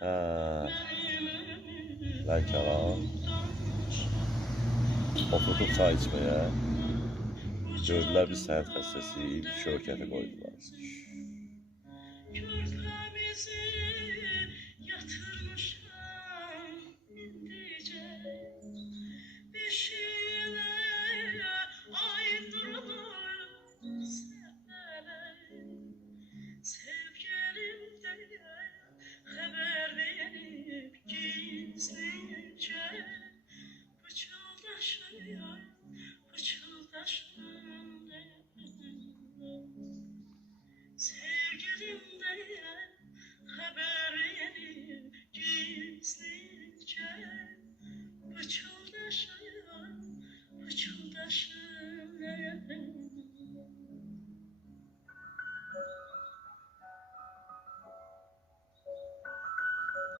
Hə, Lənkəran. Oturduk çay içməyə. Gördülər biz sənət xəstəsiyik, şirkətə qoydular.